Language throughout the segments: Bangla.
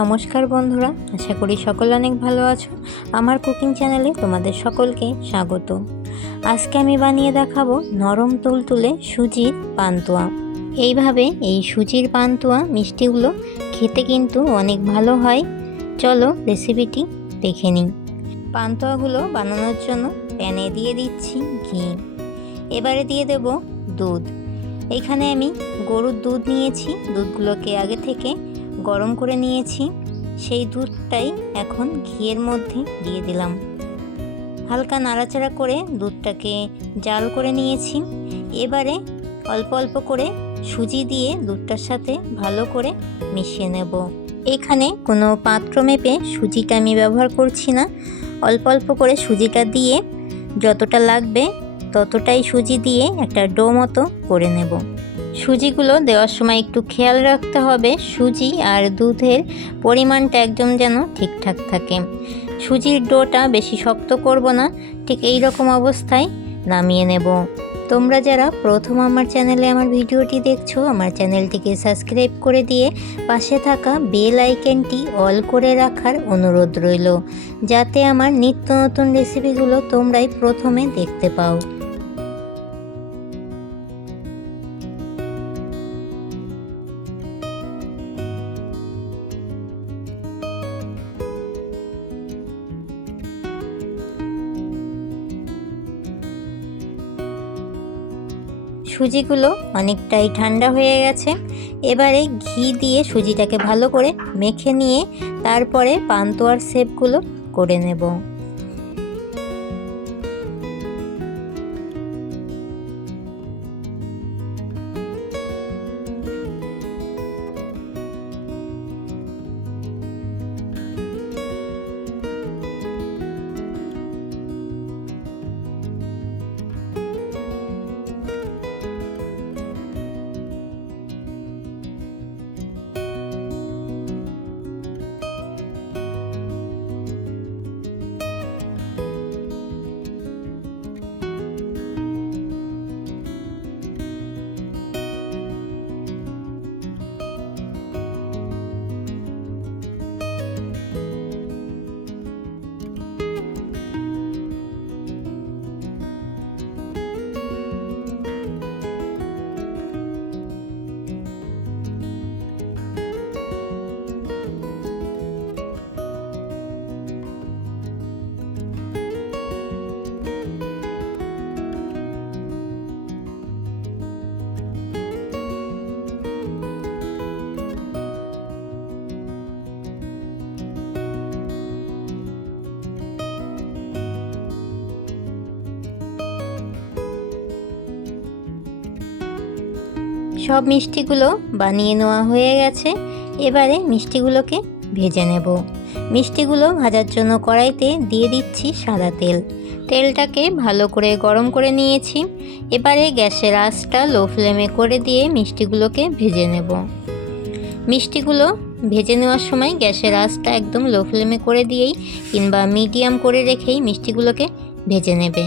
নমস্কার বন্ধুরা, আশা করি সকলে অনেক ভালো আছো। আমার কুকিং চ্যানেলে তোমাদের সকলকে স্বাগত। আজকে আমি বানিয়ে দেখাবো নরম তুলতুলে সুজির পান্তুয়া। এইভাবে এই সুজির পান্তুয়া মিষ্টিগুলো খেতে কিন্তু অনেক ভালো হয়। চলো রেসিপিটি দেখে নিই। পান্তুয়াগুলো বানানোর জন্য প্যানে দিয়ে দিচ্ছি ঘি, এবারে দিয়ে দেব দুধ। এখানে আমি গরুর দুধ নিয়েছি, দুধগুলোকে আগে থেকে গরম করে নিয়েছি। সেই দুধটাই এখন ঘিয়ের মধ্যে দিয়ে দিলাম। হালকা নাড়াচাড়া করে দুধটাকে জাল করে নিয়েছি। এবারে অল্প অল্প করে সুজি দিয়ে দুধটার সাথে ভালো করে মিশিয়ে নেব। এখানে কোনো পাত্র মেপে সুজিটা আমি ব্যবহার করছি না, অল্প অল্প করে সুজিটা দিয়ে যতটা লাগবে ততটাই সুজি দিয়ে একটা ডো মতো করে নেব। সুজিগুলো দেওয়ার সময় একটু খেয়াল রাখতে হবে সুজি আর দুধের পরিমাণটা একদম যেন ঠিকঠাক থাকে। সুজির ডোটা বেশি শক্ত করব না, ঠিক এই রকম অবস্থায় নামিয়ে নেব। তোমরা যারা প্রথম আমার চ্যানেলে আমার ভিডিওটি দেখছো, আমার চ্যানেলটিকে সাবস্ক্রাইব করে দিয়ে পাশে থাকা বেল আইকনটি অল করে রাখার অনুরোধ রইল, যাতে আমার নিত্য নতুন রেসিপিগুলো তোমরাই প্রথমে দেখতে পাও। সুজিগুলো অনেকটাই ঠান্ডা হয়ে গেছে। এবারে ঘি দিয়ে সুজিটাকে ভালো করে মেখে নিয়ে তারপরে পান্তুয়ার শেপগুলো করে নেব। সব মিষ্টিগুলো বানিয়ে নেওয়া হয়ে গেছে। এবারে মিষ্টিগুলোকে ভেজে নেব। মিষ্টিগুলো ভাজার জন্য কড়াইতে দিয়ে দিচ্ছি সাদা তেল। তেলটাকে ভালো করে গরম করে নিয়েছি। এবারে গ্যাসের আঁচটা লো ফ্লেমে করে দিয়ে মিষ্টিগুলোকে ভেজে নেব। মিষ্টিগুলো ভেজে নেওয়ার সময় গ্যাসের আঁচটা একদম লো ফ্লেমে করে দিয়েই কিংবা মিডিয়াম করে রেখেই মিষ্টিগুলোকে ভেজে নেবে।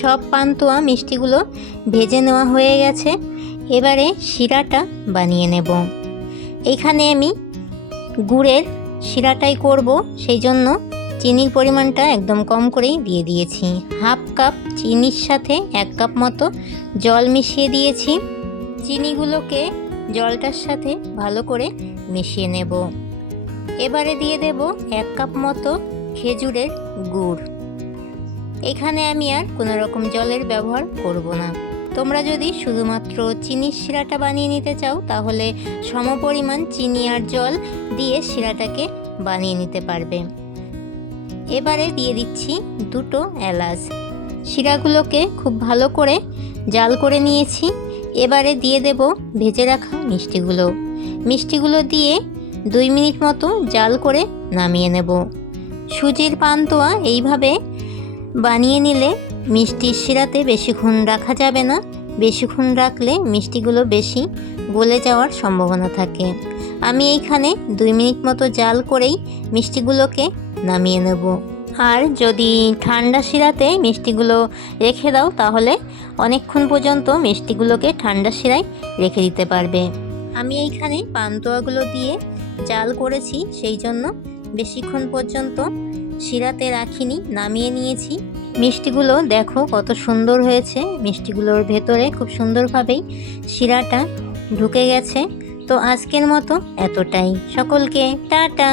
সব পান্তুয়া মিষ্টিগুলো ভেজে নেওয়া হয়ে গেছে। এবারে শিরাটা বানিয়ে নেব। এখানে আমি গুড়ের শিরাটাই করব, সেই জন্য চিনির পরিমাণটা একদম কম করেই দিয়ে দিয়েছি। হাফ কাপ চিনির সাথে 1 কাপ মতো জল মিশিয়ে দিয়েছি। চিনিগুলোকে জলটার সাথে ভালো করে মিশিয়ে নেব। এবারে দিয়ে দেব 1 কাপ মতো খেজুরের গুড়। এখানে আমি আর কোনো রকম জলের ব্যবহার করব না। তোমরা যদি শুধুমাত্র চিনির শিরাটা বানিয়ে নিতে চাও তাহলে সমপরিমাণ চিনি আর জল দিয়ে শিরাটাকে বানিয়ে নিতে পারবে। এবারে দিয়ে দিচ্ছি 2টো এলাচ। শিরাগুলোকে খুব ভালো করে জাল করে নিয়েছি। এবারে দিয়ে দেব ভেজে রাখা মিষ্টিগুলো দিয়ে 2 মিনিট মতো জাল করে নামিয়ে নেব। সুজির পান্তুয়া এইভাবে বানিয়ে নিলে মিষ্টির শিরাতে বেশিক্ষণ রাখা যাবে না। বেশিক্ষণ রাখলে মিষ্টিগুলো বেশি গলে যাওয়ার সম্ভাবনা থাকে। আমি এইখানে 2 মিনিট মতো জাল করেই মিষ্টিগুলোকে নামিয়ে নেব। আর যদি ঠান্ডা শিরাতে মিষ্টিগুলো রেখে দাও তাহলে অনেকক্ষণ পর্যন্ত মিষ্টিগুলোকে ঠান্ডা শিরায় রেখে দিতে পারবে। আমি এইখানে পান্তুয়াগুলো দিয়ে জাল করেছি, সেই জন্য বেশিক্ষণ পর্যন্ত শিরাতে রাখিনি, নামিয়ে নিয়েছি। মিষ্টিগুলো দেখো কত সুন্দর হয়েছে। মিষ্টিগুলোর ভেতরে খুব সুন্দরভাবেই শিরাটা ঢুকে গেছে। তো আজকের মতো এতটাই। সকলকে টাটা।